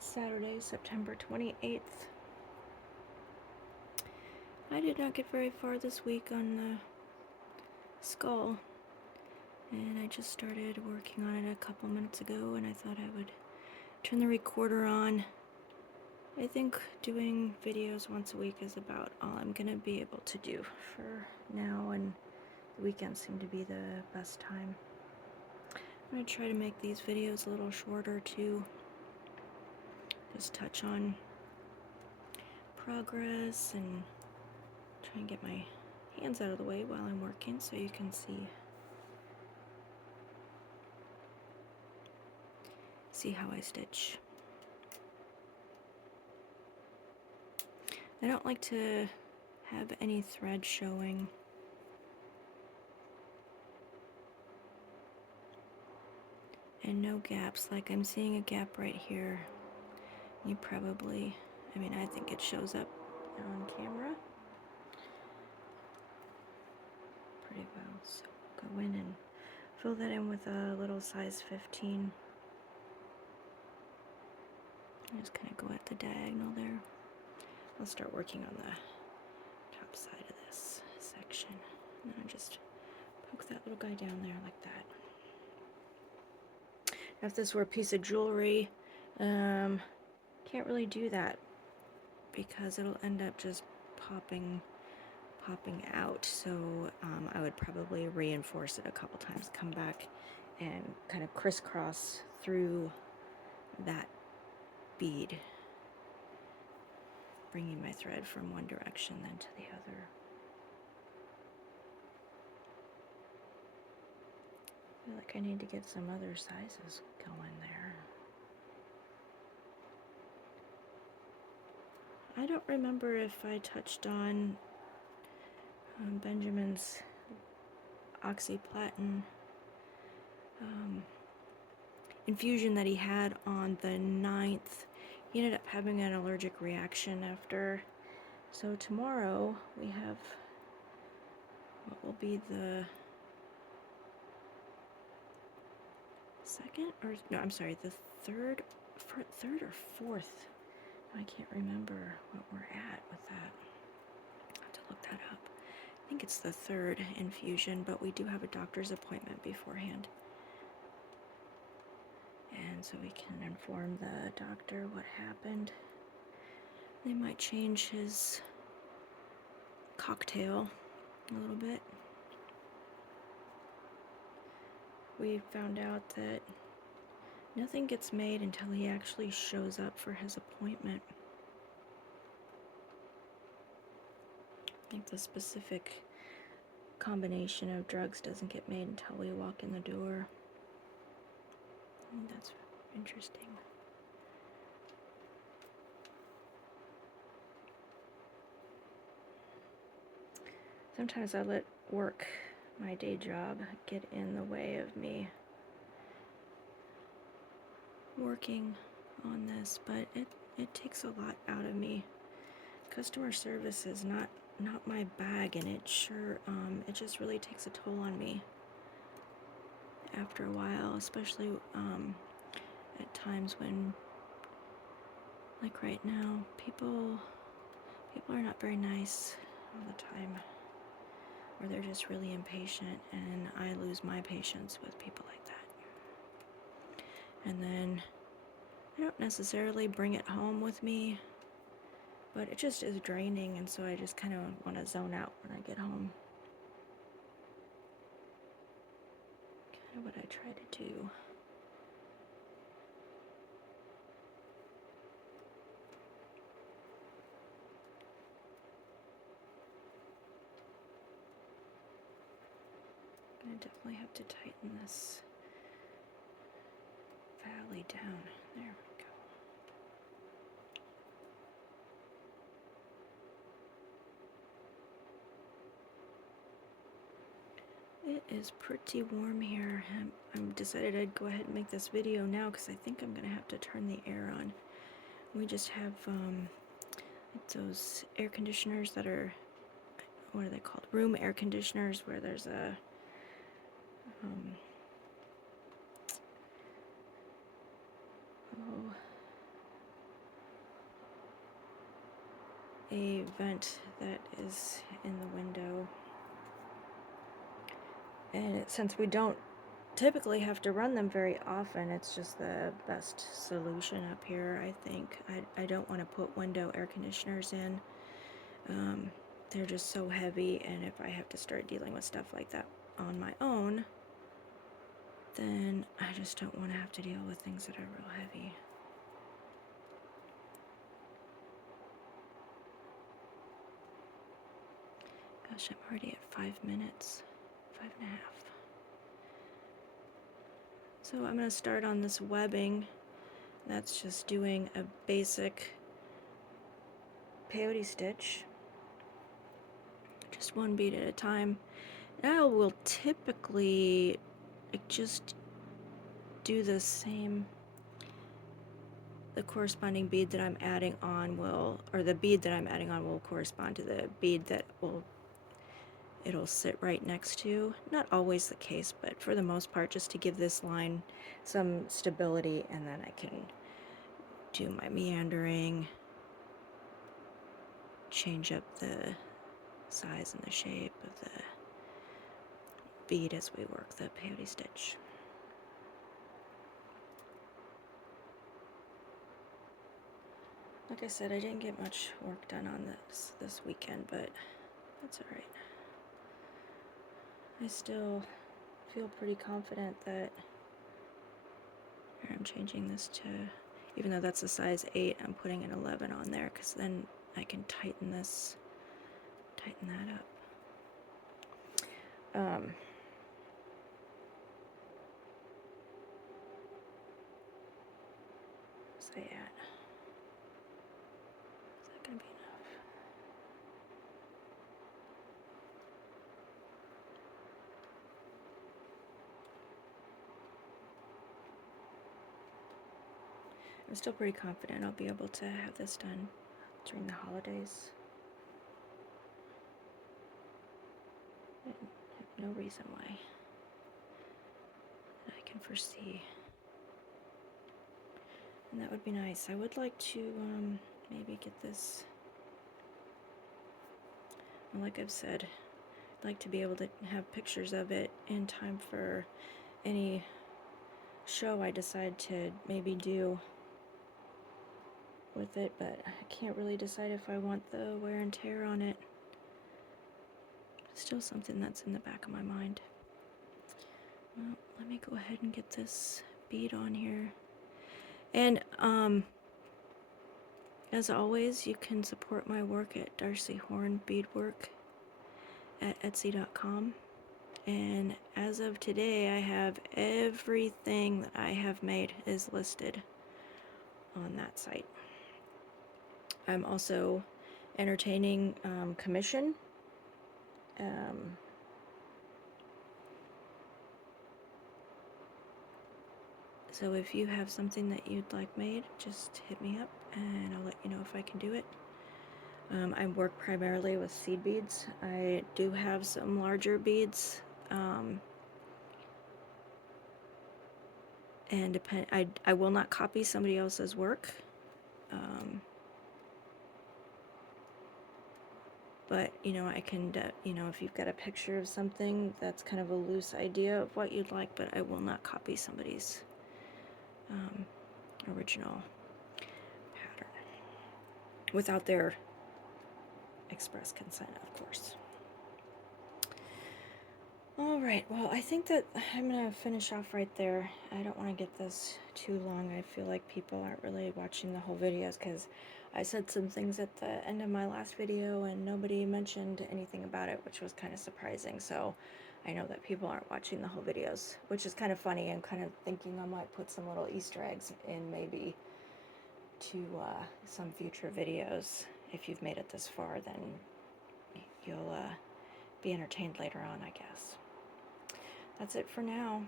Saturday, September 28th. I did not get very far this week on the skull, and I just started working on it a couple minutes ago, and I thought I would turn the recorder on. I think doing videos once a week is about all I'm gonna be able to do for now, and the weekends seem to be the best time. I'm gonna try to make these videos a little shorter too. Just touch on progress and try and get my hands out of the way while I'm working so you can see how I stitch. I don't like to have any thread showing. And no gaps. Like I'm seeing a gap right here. You probably, I think it shows up on camera pretty well. So go in and fill that in with a little size 15. Just kind of go at the diagonal there. I'll start working on the top side of this section. And then I just poke that little guy down there like that. If this were a piece of jewelry, can't really do that because it'll end up just popping out. So I would probably reinforce it a couple times, come back and kind of crisscross through that bead, bringing my thread from one direction then to the other. I feel like I need to get some other sizes going there. I don't remember if I touched on Benjamin's oxyplatin infusion that he had on the 9th. He ended up having an allergic reaction after. So tomorrow we have what will be the second, or no, I'm sorry, the third or fourth. I can't remember what we're at with that. I'll have to look that up. I think it's the third infusion, but we do have a doctor's appointment beforehand. And so we can inform the doctor what happened. They might change his cocktail a little bit. We found out that nothing gets made until he actually shows up for his appointment. I think the specific combination of drugs doesn't get made until we walk in the door. That's interesting. Sometimes I let work, my day job, get in the way of me working on this, but it takes a lot out of me. Customer service is not my bag, and it just really takes a toll on me after a while, especially at times when, like right now, people are not very nice all the time, or they're just really impatient, and I lose my patience with people like that. And then I don't necessarily bring it home with me, but it just is draining, and so I just kind of want to zone out when I get home. Kind of what I try to do. I definitely have to tighten this valley down. There we go. It is pretty warm here. I'm decided I'd go ahead and make this video now because I think I'm gonna have to turn the air on. We just have those air conditioners that are, what are they called? Room air conditioners, where there's a a vent that is in the window. And since we don't typically have to run them very often, it's just the best solution up here, I think. I don't want to put window air conditioners in. They're just so heavy, and if I have to start dealing with stuff like that on my own, then I just don't want to have to deal with things that are real heavy. Gosh, I'm already at 5 minutes, 5.5. So I'm going to start on this webbing. That's just doing a basic peyote stitch, just one bead at a time. And I will typically just do the same. The corresponding bead that I'm adding on will, or the bead that I'm adding on will correspond to the bead that it'll sit right next to. Not always the case, but for the most part, just to give this line some stability, and then I can do my meandering, change up the size and the shape of the bead as we work the peyote stitch. Like I said, I didn't get much work done on this weekend, but that's alright. I still feel pretty confident that I'm changing this to, even though that's a size 8, I'm putting an 11 on there, because then I can tighten that up. What's I at? Is that going to be enough? I'm still pretty confident I'll be able to have this done during the holidays. I have no reason why that I can foresee. And that would be nice. I would like to maybe get this, well, like I've said, I'd like to be able to have pictures of it in time for any show I decide to maybe do with it, but I can't really decide if I want the wear and tear on it. Still something that's in the back of my mind. Well, let me go ahead and get this bead on here. And as always, you can support my work at Darcy Horn Beadwork at Etsy.com. And as of today, I have everything that I have made is listed on that site. I'm also entertaining commission. So if you have something that you'd like made, just hit me up and I'll let you know if I can do it. I work primarily with seed beads. I do have some larger beads. And I will not copy somebody else's work. But, you know, I can, you know, if you've got a picture of something, that's kind of a loose idea of what you'd like, but I will not copy somebody's original pattern without their express consent, of course. Alright, well, I think that I'm going to finish off right there. I don't want to get this too long. I feel like people aren't really watching the whole videos because I said some things at the end of my last video and nobody mentioned anything about it, which was kind of surprising. So I know that people aren't watching the whole videos, which is kind of funny. I'm kind of thinking I might put some little Easter eggs in maybe to some future videos. If you've made it this far, then you'll be entertained later on, I guess. That's it for now.